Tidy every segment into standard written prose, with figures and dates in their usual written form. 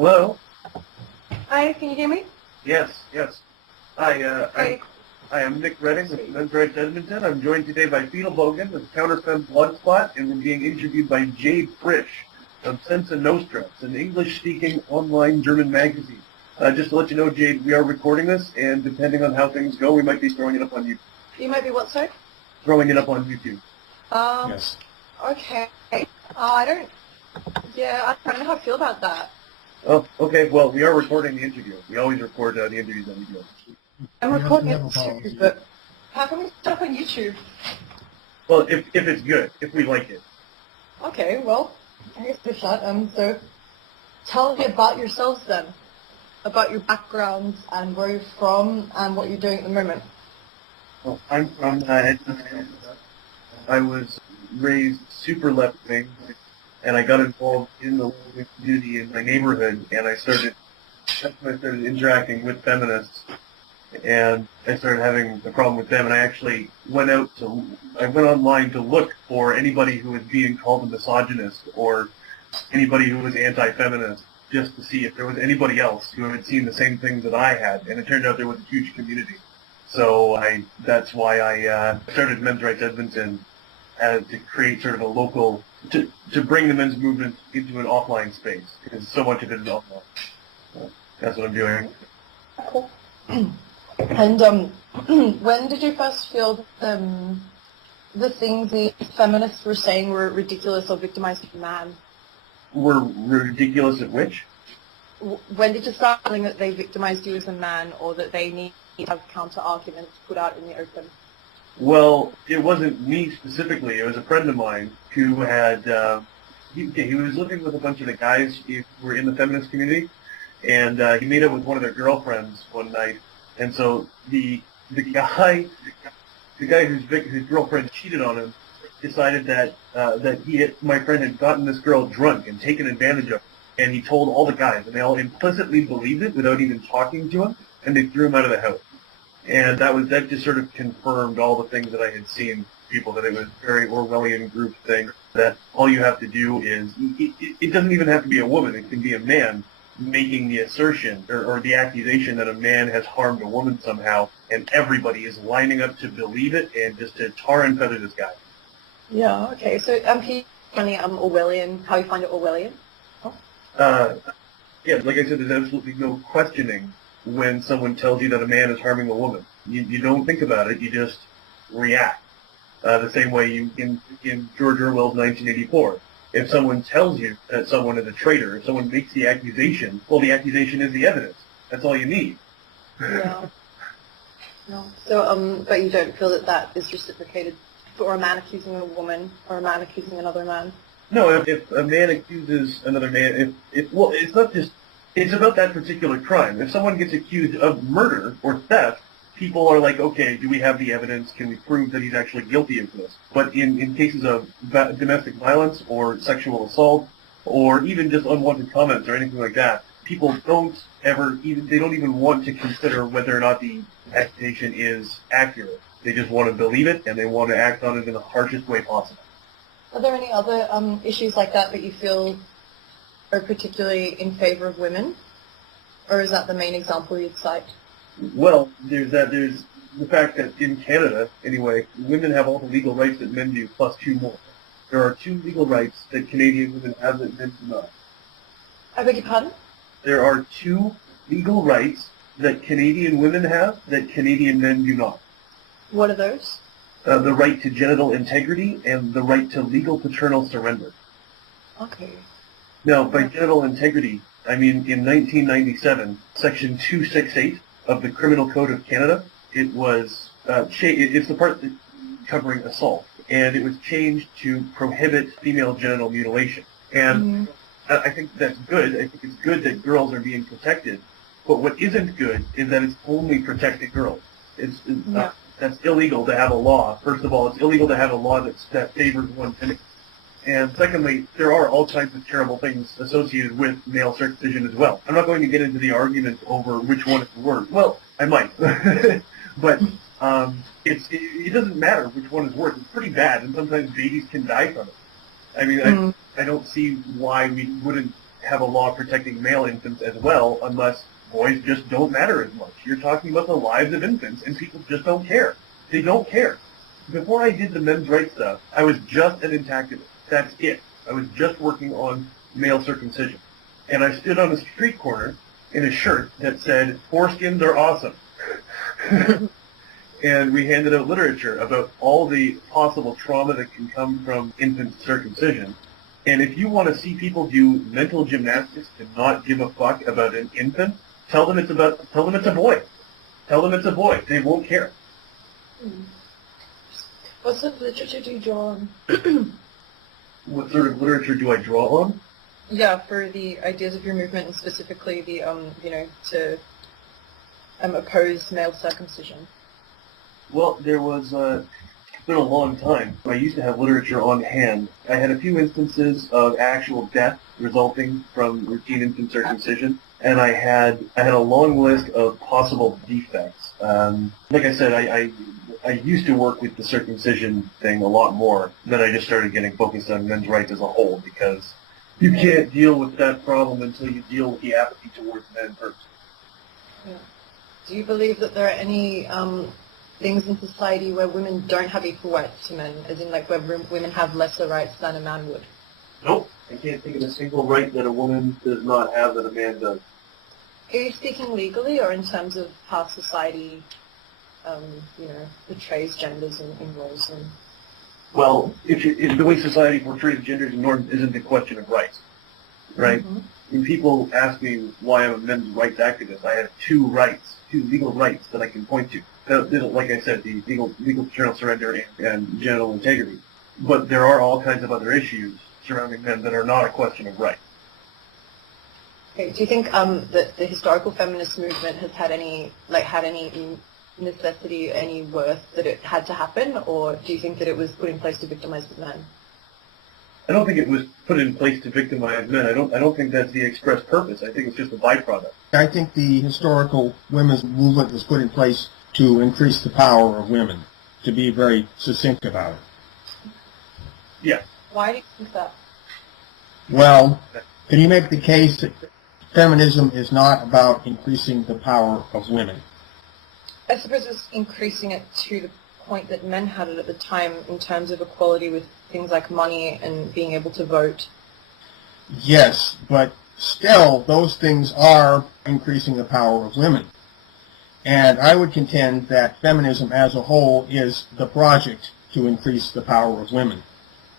Hello? Hi, can you hear me? Yes. I am Nick Redding with Men's Rights Edmonton. I'm joined today by Fidelbogen with Counterfem Bloodspot, and we're being interviewed by Jade Frisch of Sensa Nostra. It's an English-speaking online German magazine. Just to let you know, Jade, we are recording this, and depending on how things go, we might be throwing it up on YouTube. You might be what, sorry? Throwing it up on YouTube. Yes. Okay. I don't know how I feel about that. Oh, okay. Well, we are recording the interview. We always record the interviews that we do. I'm recording it on YouTube, but how can we put it up on YouTube? Well, if it's good, if we like it. Okay, well, I guess there's that. So tell me about yourselves then. About your background and where you're from and what you're doing at the moment. Well, I'm from I was raised super left-wing, and I got involved in the community in my neighborhood, and that's when I started interacting with feminists, and I started having a problem with them, and I actually went online to look for anybody who was being called a misogynist or anybody who was anti-feminist, just to see if there was anybody else who had seen the same things that I had, and it turned out there was a huge community. So that's why I started Men's Rights Edmonton, to create sort of a local, to bring the men's movement into an offline space, because so much of it is offline. So that's what I'm doing. Cool. And when did you first feel the things the feminists were saying were ridiculous or victimizing a man? We're ridiculous at which? When did you start feeling that they victimized you as a man, or that they need to have counter-arguments put out in the open? Well, it wasn't me specifically. It was a friend of mine who had, he was living with a bunch of the guys who were in the feminist community, and he made up with one of their girlfriends one night, and so the guy whose girlfriend cheated on him decided that my friend had gotten this girl drunk and taken advantage of her, and he told all the guys, and they all implicitly believed it without even talking to him, and they threw him out of the house. And that just sort of confirmed all the things that I had seen people, that it was very Orwellian group thing, that all you have to do is, it doesn't even have to be a woman, it can be a man making the assertion or the accusation that a man has harmed a woman somehow, and everybody is lining up to believe it and just to tar and feather this guy. Yeah, okay. So can you tell me Orwellian, how you find it Orwellian? Yeah, like I said, there's absolutely no questioning when someone tells you that a man is harming a woman. You don't think about it, you just react. The same way in George Orwell's 1984. If someone tells you that someone is a traitor, if someone makes the accusation, well, the accusation is the evidence. That's all you need. Yeah. No. So, but you don't feel that is reciprocated for a man accusing a woman or a man accusing another man? No, if a man accuses another man, well, it's not just, it's about that particular crime. If someone gets accused of murder or theft, people are like, okay, do we have the evidence? Can we prove that he's actually guilty of this? But in cases of domestic violence or sexual assault or even just unwanted comments or anything like that, people don't even want to consider whether or not the accusation is accurate. They just want to believe it, and they want to act on it in the harshest way possible. Are there any other issues like that you feel are particularly in favor of women? Or is that the main example you'd cite? Well, there's the fact that in Canada, anyway, women have all the legal rights that men do, plus 2 more. There are 2 legal rights that Canadian women have that men do not. I beg your pardon? There are 2 legal rights that Canadian women have that Canadian men do not. What are those? The right to genital integrity and the right to legal paternal surrender. Okay. Now, by genital integrity, I mean in 1997, Section 268 of the Criminal Code of Canada, it was it's the part covering assault, and it was changed to prohibit female genital mutilation. And I think that's good. I think it's good that girls are being protected. But what isn't good is that it's only protecting girls. That's illegal to have a law. First of all, it's illegal to have a law that favors one gender. And secondly, there are all kinds of terrible things associated with male circumcision as well. I'm not going to get into the argument over which one is worse. Well, I might. But it doesn't matter which one is worse. It's pretty bad, and sometimes babies can die from it. I mean, I don't see why we wouldn't have a law protecting male infants as well, unless boys just don't matter as much. You're talking about the lives of infants, and people just don't care. They don't care. Before I did the men's rights stuff, I was just an activist. That's it. I was just working on male circumcision. And I stood on a street corner in a shirt that said, "Foreskins are awesome." And we handed out literature about all the possible trauma that can come from infant circumcision. And if you want to see people do mental gymnastics to not give a fuck about an infant, tell them it's a boy. Tell them it's a boy. They won't care. What sort of literature do you draw on? What sort of literature do I draw on? Yeah, for the ideas of your movement, and specifically the, to oppose male circumcision. Well, it's been a long time. I used to have literature on hand. I had a few instances of actual death resulting from routine infant circumcision, and I had a long list of possible defects. Like I said, I used to work with the circumcision thing a lot more. Then I just started getting focused on men's rights as a whole, because you can't deal with that problem until you deal with the apathy towards men first. Yeah. Do you believe that there are any things in society where women don't have equal rights to men, as in like where women have lesser rights than a man would? Nope. I can't think of a single right that a woman does not have that a man does. Are you speaking legally or in terms of how society, portrays genders and roles? Well, if the way society portrays genders and norms isn't a question of rights, right? Mm-hmm. When people ask me why I'm a men's rights activist, I have two legal rights that I can point to. Like I said, the legal paternal surrender and genital integrity. But there are all kinds of other issues surrounding men that are not a question of right. Okay. Do you think that the historical feminist movement has had any necessity, any worth that it had to happen, or do you think that it was put in place to victimize men? I don't think it was put in place to victimize men. I don't think that's the express purpose. I think it's just a byproduct. I think the historical women's movement was put in place to increase the power of women, to be very succinct about it. Yeah. Why do you think that? Well, can you make the case that feminism is not about increasing the power of women? I suppose it's increasing it to the point that men had it at the time in terms of equality with things like money and being able to vote. Yes, but still, those things are increasing the power of women. And I would contend that feminism as a whole is the project to increase the power of women.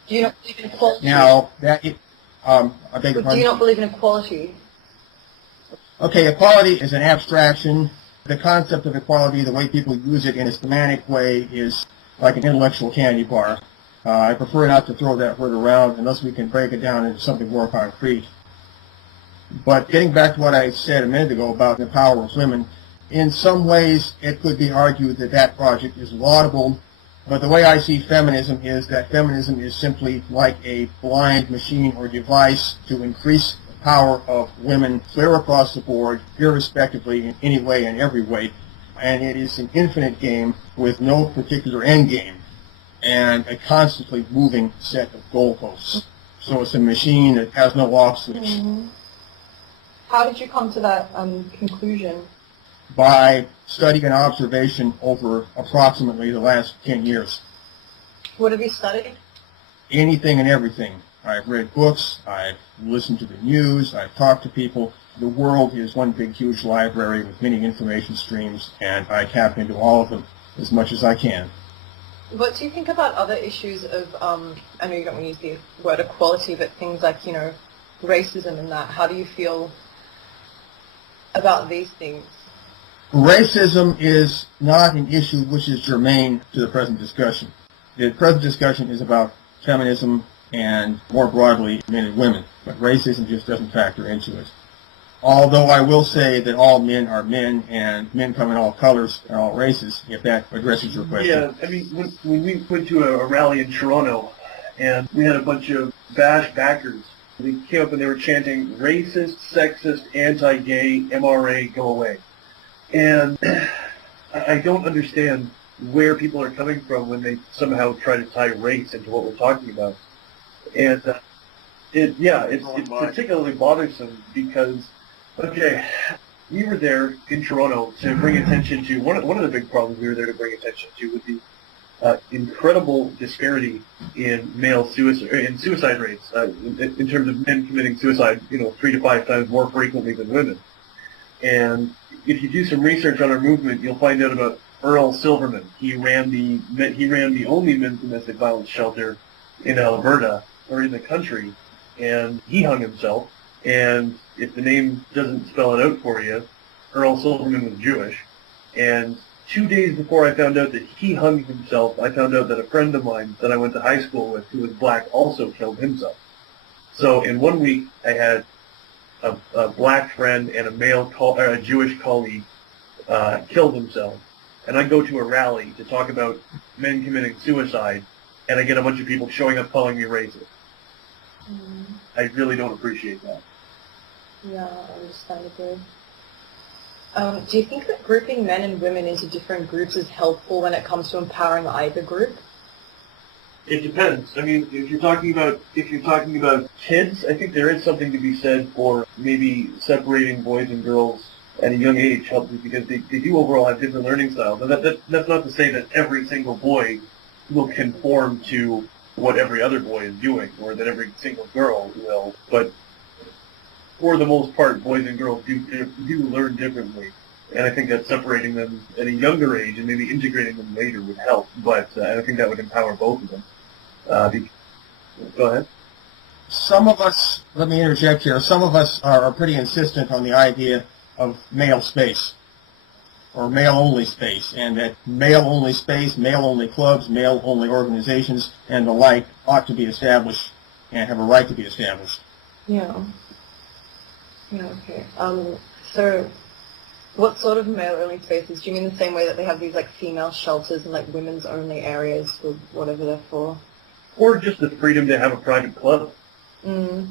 Do you not believe in equality? Now, I beg your Do pardon? you not believe in equality? Okay, equality is an abstraction. The concept of equality, the way people use it in a semantic way, is like an intellectual candy bar. I prefer not to throw that word around unless we can break it down into something more concrete. But getting back to what I said a minute ago about the power of women, in some ways it could be argued that that project is laudable, but the way I see feminism is that feminism is simply like a blind machine or device to increase the power of women clear across the board, irrespectively in any way and every way, and it is an infinite game with no particular end game and a constantly moving set of goalposts. So it's a machine that has no off switch. Mm-hmm. How did you come to that conclusion? By study and observation over approximately the last 10 years. What have you studied? Anything and everything. I've read books, I've listened to the news, I've talked to people. The world is one big, huge library with many information streams, and I tap into all of them as much as I can. What do you think about other issues of, I know you don't want to use the word equality, but things like, racism and that? How do you feel about these things? Racism is not an issue which is germane to the present discussion. The present discussion is about feminism and, more broadly, men and women, but racism just doesn't factor into it. Although I will say that all men are men, and men come in all colors and all races, if that addresses your question. Yeah, I mean, when we went to a rally in Toronto, and we had a bunch of Bash backers, they came up and they were chanting, "Racist, sexist, anti-gay, MRA, go away." And I don't understand where people are coming from when they somehow try to tie race into what we're talking about. And It's particularly bothersome because, okay, we were there in Toronto to bring attention to one of the big problems we were there to bring attention to was the incredible disparity in suicide rates in terms of men committing suicide, 3 to 5 times more frequently than women. And if you do some research on our movement, you'll find out about Earl Silverman. He ran the only men's domestic violence shelter in Alberta or in the country, and he hung himself. And if the name doesn't spell it out for you, Earl Silverman was Jewish. And 2 days before I found out that he hung himself, I found out that a friend of mine that I went to high school with, who was black, also killed himself. So in 1 week, I had a black friend and a Jewish colleague killed themselves. And I go to a rally to talk about men committing suicide, and I get a bunch of people showing up calling me racist. Mm. I really don't appreciate that. Yeah, understandably. Do you think that grouping men and women into different groups is helpful when it comes to empowering either group? It depends. I mean, if you're talking about kids, I think there is something to be said for maybe separating boys and girls at a young age helps because they do overall have different learning styles. And that's not to say that every single boy will conform to what every other boy is doing, or that every single girl will. But for the most part, boys and girls do learn differently. And I think that separating them at a younger age and maybe integrating them later would help. But I think that would empower both of them. Go ahead. Some of us, let me interject here, some of us are pretty insistent on the idea of male space, or male-only space, and that male-only space, male-only clubs, male-only organizations, and the like ought to be established and have a right to be established. Yeah. Yeah, okay. So what sort of male-only spaces? Do you mean the same way that they have these, like, female shelters and, like, women's-only areas for whatever they're for? Or just the freedom to have a private club. Mm.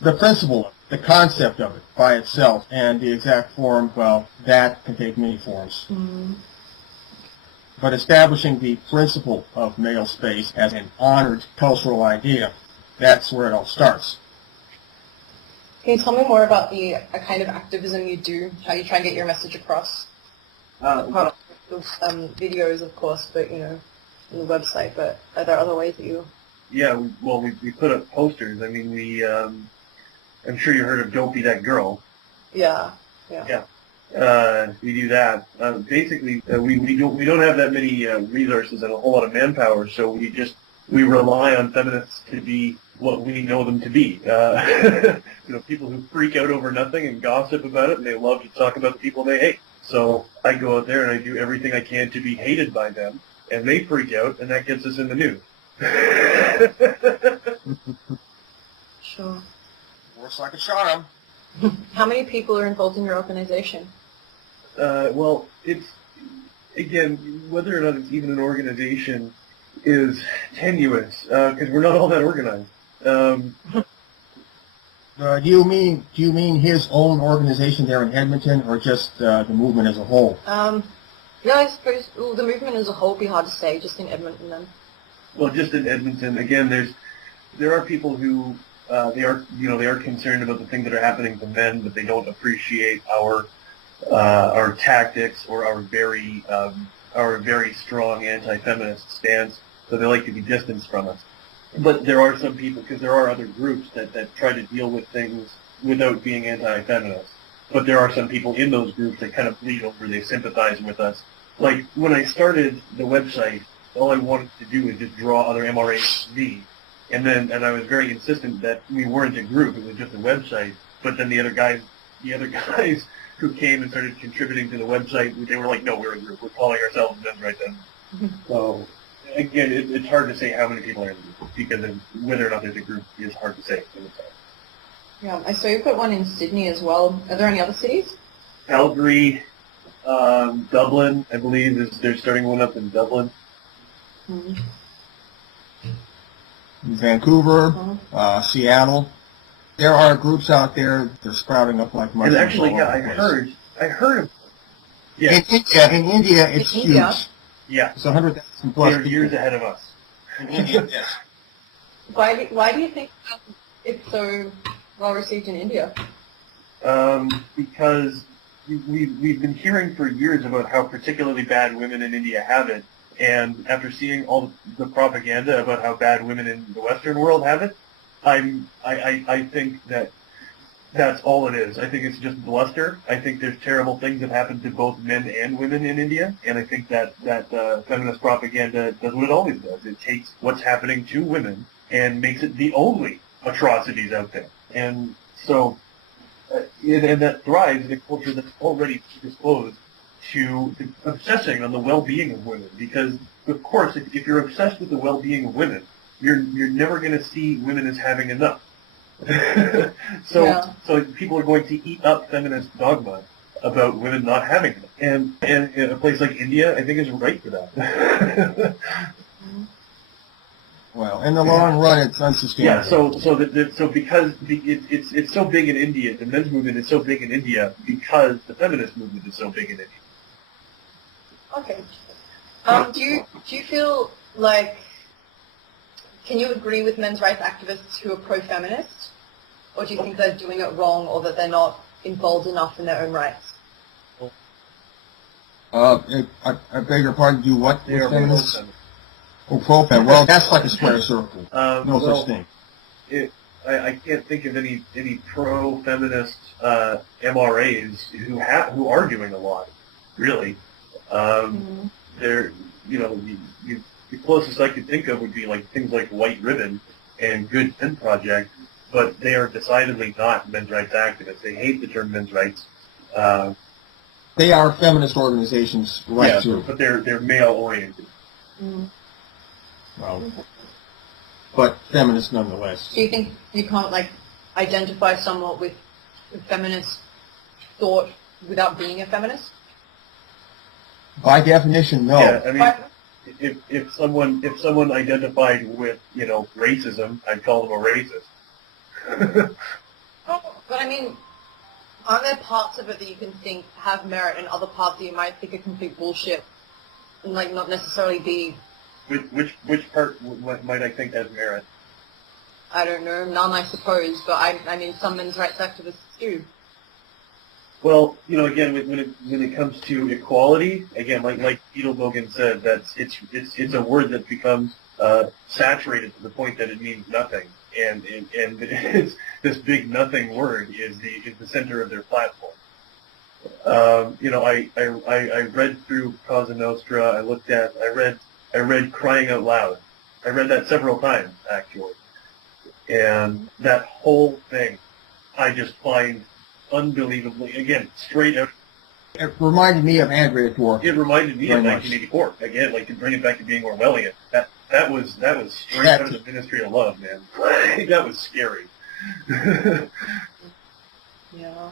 The principle, the concept of it by itself, and the exact form, well, that can take many forms. Mm. But establishing the principle of male space as an honored cultural idea, that's where it all starts. Can you tell me more about the kind of activism you do, how you try and get your message across? Apart from videos, of course, but, on the website, but are there other ways that you... Yeah, we put up posters. I mean, I'm sure you heard of Don't Be That Girl. Yeah. We do that. Basically, we don't have that many resources and a whole lot of manpower, so we rely on feminists to be what we know them to be. People who freak out over nothing and gossip about it, and they love to talk about the people they hate. So I go out there and I do everything I can to be hated by them, and they freak out, and that gets us in the news. Sure. Works like a charm. How many people are involved in your organization? Well, it's, again, whether or not it's even an organization is tenuous, because we're not all that organized. Do you mean his own organization there in Edmonton, or just the movement as a whole? Yeah, I suppose the movement as a whole would be hard to say, just in Edmonton then. Well, just in Edmonton, again, there are people who they are concerned about the things that are happening to men, but they don't appreciate our tactics or our very strong anti-feminist stance, so they like to be distanced from us. But there are some people, because there are other groups that try to deal with things without being anti-feminist. But there are some people in those groups that kind of bleed over, they sympathize with us. Like, when I started the website, all I wanted to do was just draw other MRAs to me. And I was very insistent that we weren't a group, it was just a website. But then the other guys who came and started contributing to the website, they were like, no, we're a group, we're calling ourselves men's rights. So, again, it's hard to say how many people are in the group, because whether or not there's a group is hard to say. Yeah, I saw you put one in Sydney as well. Are there any other cities? Calgary, Dublin, I believe, they're starting one up in Dublin. Mm-hmm. Vancouver, Seattle. There are groups out there, they're sprouting up like mushrooms. And actually, yeah, I heard of. Yeah. In India, it's huge. Yeah. It's 100,000 plus They're years ahead of us. Yes. Why do you think it's so well received in India? Because we've been hearing for years about how particularly bad women in India have it, and after seeing all the propaganda about how bad women in the Western world have it, I think that's all it is. I think it's just bluster. I think there's terrible things that happen to both men and women in India, and I think that feminist propaganda does what it always does. It takes what's happening to women and makes it the only atrocities out there. And so, and that thrives in a culture that's already disposed to obsessing on the well-being of women. Because, of course, if you're obsessed with the well-being of women, you're never going to see women as having enough. So people are going to eat up feminist dogma about women not having it. And a place like India, I think, is right for that. Well, in the long run, it's unsustainable. Yeah, so because it's so big in India, the men's movement is so big in India because the feminist movement is so big in India. Okay. Do you feel like, can you agree with men's rights activists who are pro-feminist? Or do you think they're doing it wrong, or that they're not involved enough in their own rights? I beg your pardon, do what? They are feminists? pro-feminist. Oh, pro-fem. Well, that's like a square circle. No such thing. I can't think of any pro-feminist MRAs who are doing a lot, really. They're, the closest I could think of would be like things like White Ribbon and Good Pen Project, but they are decidedly not men's rights activists. They hate the term men's rights. They are feminist organizations, right? Yeah, too. but they're male-oriented. Well, but feminist nonetheless. Do you think you can't identify somewhat with feminist thought without being a feminist? By definition, no. Yeah, I mean, if someone identified with racism, I'd call them a racist. But I mean, aren't there parts of it that you can think have merit, and other parts that you might think are complete bullshit, and not necessarily be? Which part might I think has merit? I don't know, none, I suppose. But I mean, some men's rights activists do. Well, again, when it comes to equality, again, like Fidelbogen said, it's a word that becomes saturated to the point that it means nothing, and it's, this big nothing word is the center of their platform. I read through Sensa Nostra. I read Crying Out Loud. I read that several times actually, and that whole thing I just find unbelievably, again, straight out. It reminded me of Andrea Dworkin. It reminded me of 1984. Again, to bring it back to being Orwellian. That was straight out of the Ministry of Love, man. That was scary. Yeah.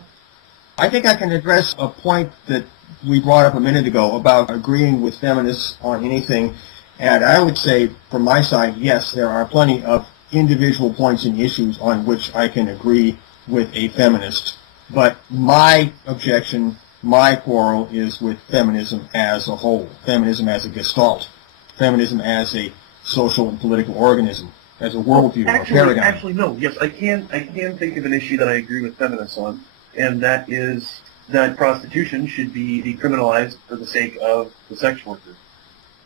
I think I can address a point that we brought up a minute ago about agreeing with feminists on anything, and I would say, from my side, yes, there are plenty of individual points and issues on which I can agree with a feminist. But my objection, my quarrel, is with feminism as a whole, feminism as a gestalt, feminism as a social and political organism, as a worldview, a paradigm. Actually, no. Yes, I can think of an issue that I agree with feminists on, and that is that prostitution should be decriminalized for the sake of the sex worker.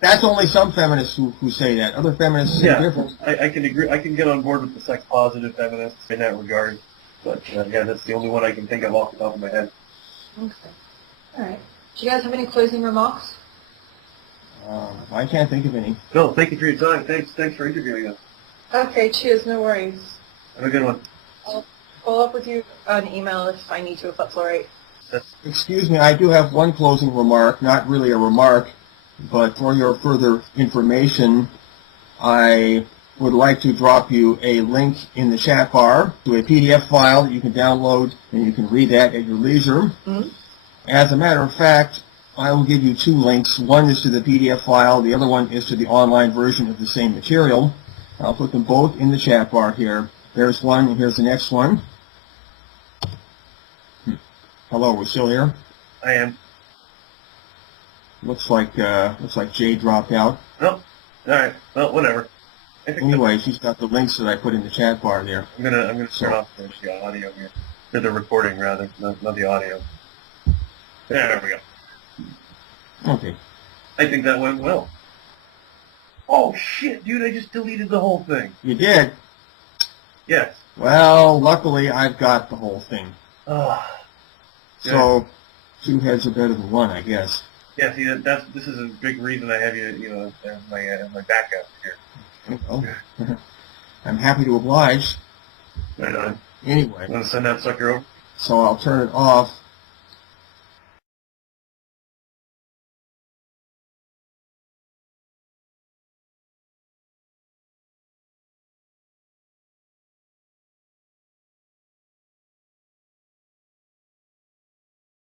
That's only some feminists who say that. Other feminists say different. I can agree. I can get on board with the sex-positive feminists in that regard. But, that's the only one I can think of off the top of my head. Okay. All right. Do you guys have any closing remarks? I can't think of any. No, thank you for your time. Thanks for interviewing us. Okay, cheers. No worries. Have a good one. I'll follow up with you on email if I need to, if that's all right. Excuse me, I do have one closing remark, not really a remark, but for your further information, I would like to drop you a link in the chat bar to a PDF file that you can download, and you can read that at your leisure. Mm-hmm. As a matter of fact, I will give you two links. One is to the PDF file, the other one is to the online version of the same material. I'll put them both in the chat bar here. There's one, and here's the next one. Hello, we're still here? I am. Looks like Jade dropped out. Oh, all right. Well, whatever. I think Anyway, she's got the links that I put in the chat bar there. I'm gonna turn off the audio here, or the recording rather, not the audio. There we go. Okay. I think that went well. Oh shit, dude! I just deleted the whole thing. You did? Yes. Well, luckily I've got the whole thing. So, two heads are better than one, I guess. Yeah, see, this is a big reason I have you, as my backup here. Well, I'm happy to oblige. Right on. Anyway. Want to send that sucker over? So I'll turn it off.